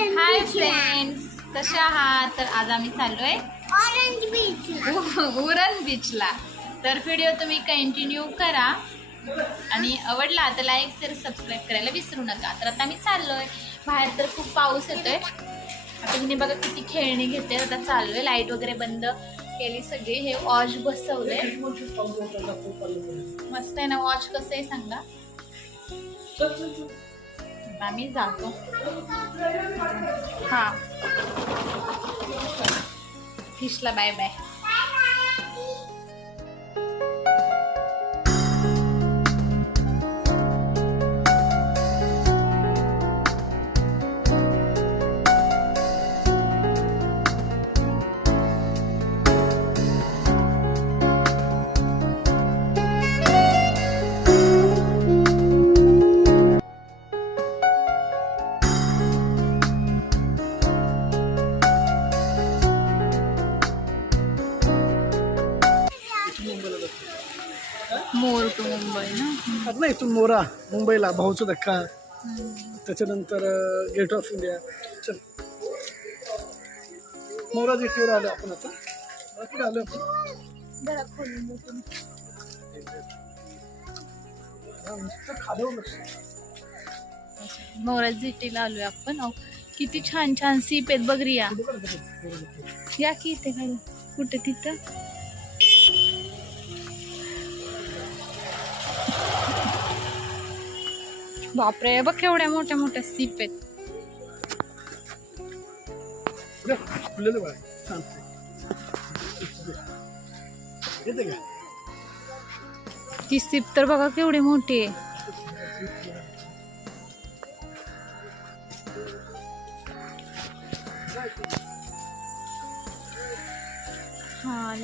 Hi friends कशा आहात? तर आज आम्ही चाललोय ऑरेंज बीच उरण बीचला तर व्हिडिओ तुम्ही कंटिन्यू करा. आणि आवडला तर लाईक शेअर सबस्क्राईब करायला विसरू नका. तर आता आम्ही चाललोय. बाहेर तर खूप पाऊस येतोय. आता हिने बघा किती खेळणी घेते आता चाललोय. लाइट वगैरे बंद केली सगळी. हे वॉच बसवलंय. मस्त आहे ना वॉच कसं आहे सांगा? आम्ही जातो. हा. फिशला bye bye. More to Mumbai ना? आता ना इथून मोरा मुंबईला भाऊचा धक्का. त्याच्यानंतर गेट ऑफ इंडिया चल. मोरा जेटीवर आलो आपण आता. आता कुठे आलो आपण. मोरा जिटीला आलोय आपण. अहो, किती छान छान. सीप आहेत बघ रिया. या की इथे कुठे तिथं? बापरे बघ केवढ्या मोठ्या मोठ्या सीप आहेत. ती सीप तर बघा केवढी मोठी आहे. हा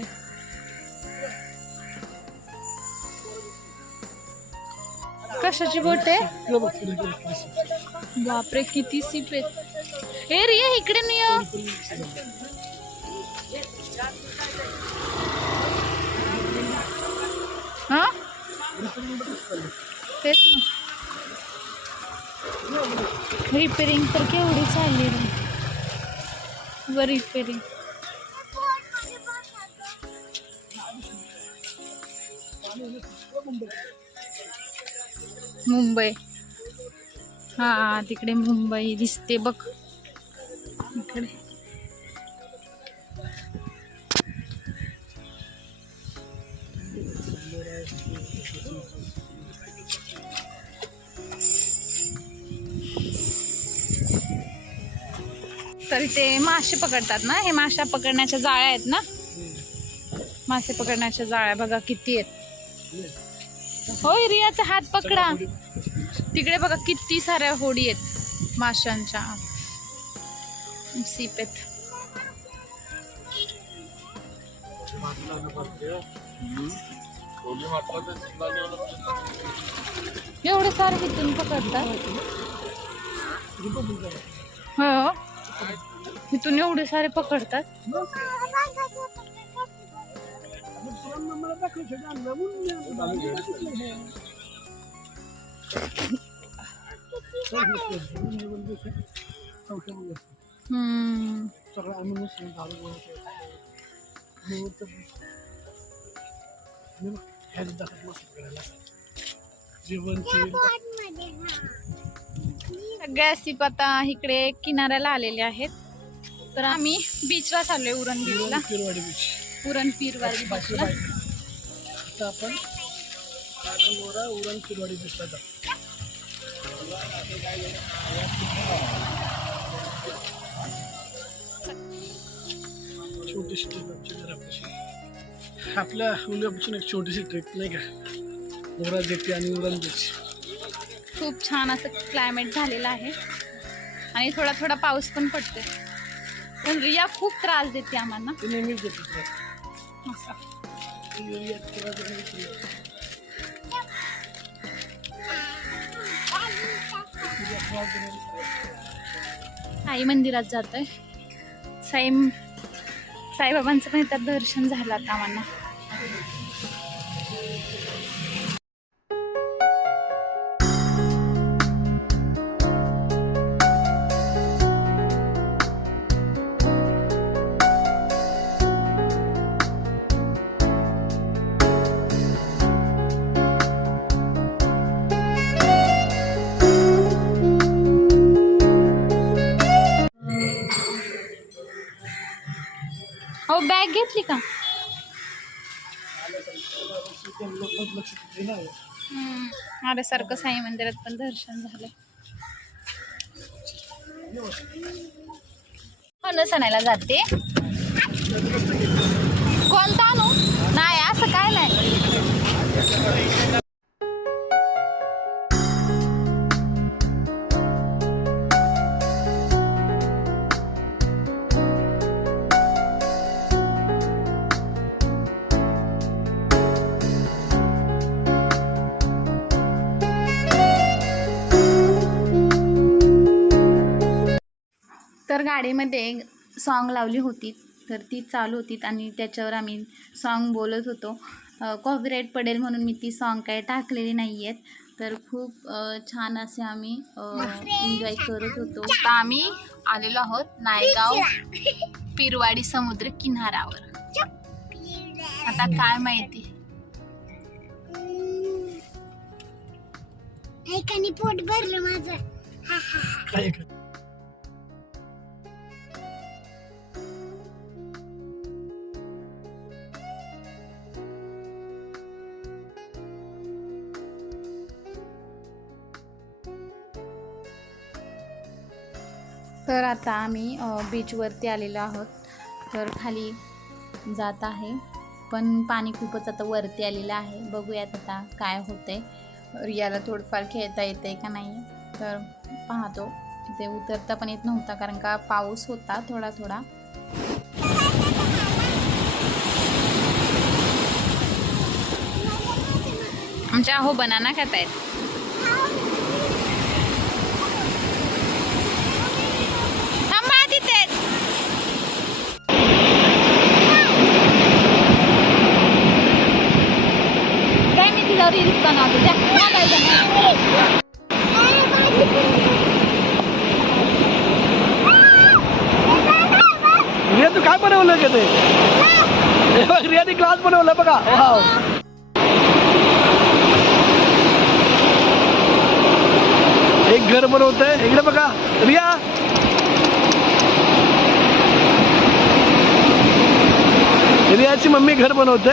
कशाची बोट आहे? बापरे किती सीप आहेत. ए रिया इकडे नाही हो. हा. तेच ना. रिपेरिंग तर केवढी चालली रे. व रिपेरिंग Thank you. मुंबई. हा तिकडे मुंबई दिसते बघ. इकडे. तरी ते मासे पकडतात ना? हे माशा पकडण्याच्या जाळ्या आहेत ना? मासे पकडण्याच्या जाळ्या बघा किती आहेत. होय रियाचा हात पकडा. तिकडे बघा किती साऱ्या होडी आहेत माशांच्या. सीप आहेत. एवढे सारे इथून पकडतात? हो? इथून एवढे सारे पकडतात? सगळ्या सीप आता इकडे किनाऱ्याला आलेले आहेत. तर आम्ही बीचला चाललोय उरण बीचला किरवाडी बीच उरण पीरवाडी बीचला आता आपण मोरा उरण किरवाडी बीचला जाऊ छोटीशी ट्रिप आमची घरापासून आपल्या उद्यापासून एक छोटीशी ट्रिप नाही का? मोरा जेटी आणि उरण बीच खूप छान असं क्लायमेट झालेलं आहे. आणि थोडा थोडा पाऊस पण पडतोय. पण रिया खूप त्रास देते आम्हाला. नेहमीच देतो तुला. आई मंदिरात जातोय. साई साईबाबांचं पण इथं दर्शन झालं आता आम्हाला. बॅग घेतली का? अरे सारखं साई मंदिरात पण दर्शन झालं फणस आणायला जाते. गाडीमध्ये सॉन्ग लावली होती तर ती चालू होती आणि त्याच्यावर आम्ही सॉन्ग बोलत होतो. कॉपीराईट पडेल म्हणून मी ती सॉन्ग काही टाकलेली नाही आहेत तर खूप छान असे आम्ही एन्जॉय करत होतो. आता आम्ही आलेलो आहोत नायगाव पिरवाडी समुद्र किनाऱ्यावर. आता काय माहिती? पोट भरलं माझं. तर आता आम्ही बीचवरती आलेलो आहोत. तर खाली जात आहे. पण पाणी खूपच आता वरती आलेलं आहे. बघूयात आता काय होते रियाला थोडंफार खेळता येते का नाही? तर पाहतो. इथे उतरता पण येत नव्हता कारण का पाऊस होता थोडा थोडा. आमच्या हो बनाना खात आहेत काय रील्स बनवतो रिया तू काय बनवलं का ते? हे बघ रियाने क्लास बनवला बघा. वाव एक घर बनवत आहे इकडे बघा. रिया! रियाची मम्मी घर बनवते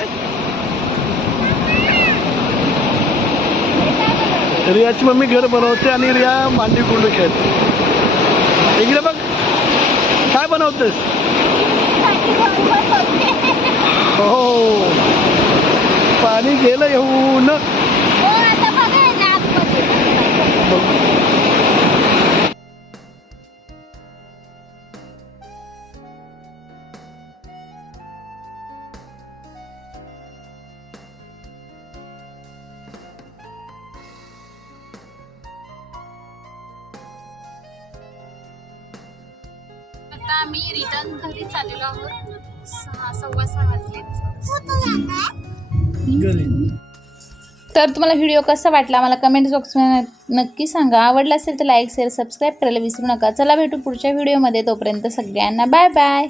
रियाची मम्मी घर बनवते आणि रिया मांडी कुंड खेळते. इकडे बघ. काय बनवतेस? हो. पाणी गेलं येऊन. हो, ना आम्ही रिटर्न घरी चाललेलो आहोत. सहा सव्वा सहा वाजले तर तुम्हाला व्हिडिओ कसा वाटला मला कमेंट बॉक्समध्ये नक्की सांगा. आवडला असेल तर लाईक शेअर सबस्क्राईब करायला विसरू नका. चला भेटू पुढच्या व्हिडिओमध्ये तोपर्यंत सगळ्यांना बाय बाय